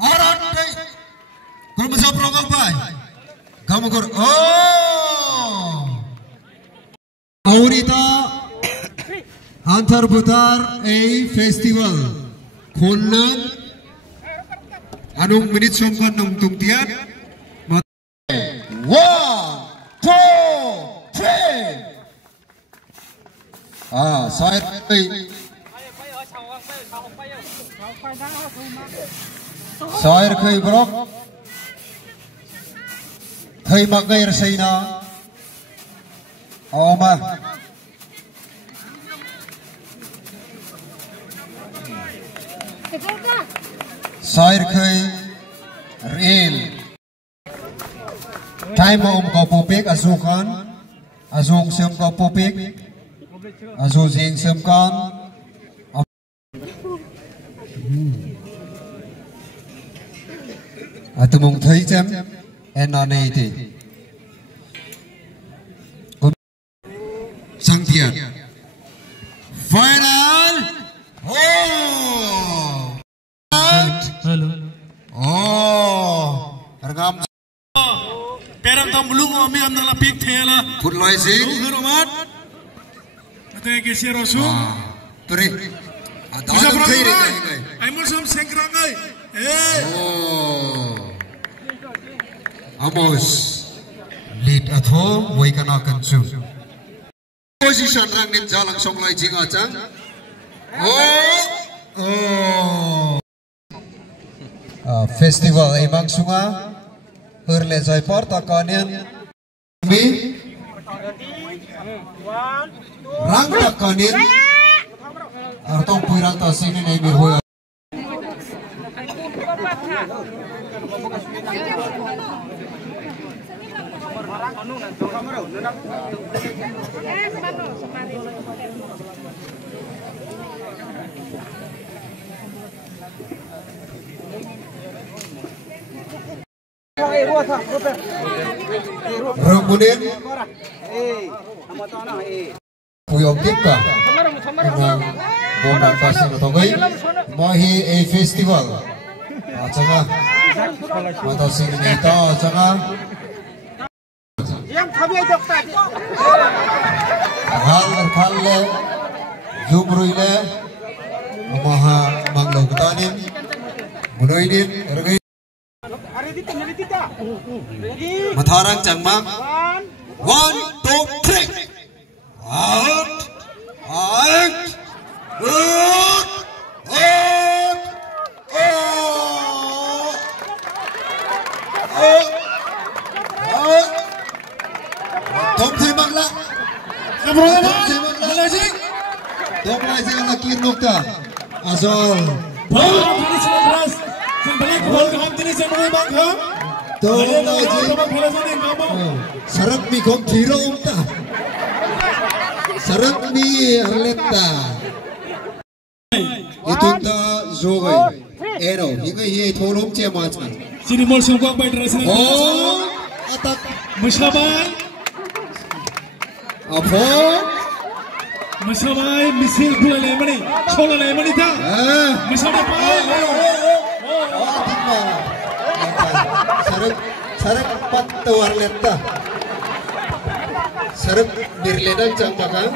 Orang deh. Kalau bisa program bay. Kamu kur. Oh. Aurita antar putar festival. Kulan. Anong minit sungkan nung tungtian. 1, 2, 3. Saya Sair khay brok thầy mặc ngay là xây na mà Sair khay real time kau popik azukan azung sem kau popik azuzing sem kan tụi mong thấy xem en này thì sang tiền final regam perang tam belum kami ambil lapik thela put loy sing hurmat ate ke serosu turi ada thei re kai ai mul sam sengkrang ai Amos lead at home we can su position rang nim jalang song lai jinga chang festival emang sunga herle jai parta kanian mi rang ta kanian artong puirang ta sini nei mi hoya Remunin Puyong Tipka Nang Bonang Pasang Togai Mahi a festival Acanga Mata sing nita acanga Hal le Jumruile Maha Manglo Kutanin Munoidin Ergai Matharang Changmak 1, 2, 3 out Tom thay mặc lạ Tom lại gì là kiên ngục ta Azol Tom lại gì Sarat mi kom thiro ta Sarat mi arleta Itu ta zogai Ero hingga ye tholom che ma chan sini mol sungkwang bai dress na atak Musyabai Apo Musyabai misil pula lemani chola lemani ta Musyabai Sarat pat tawar leta Sarat birlenan chang baka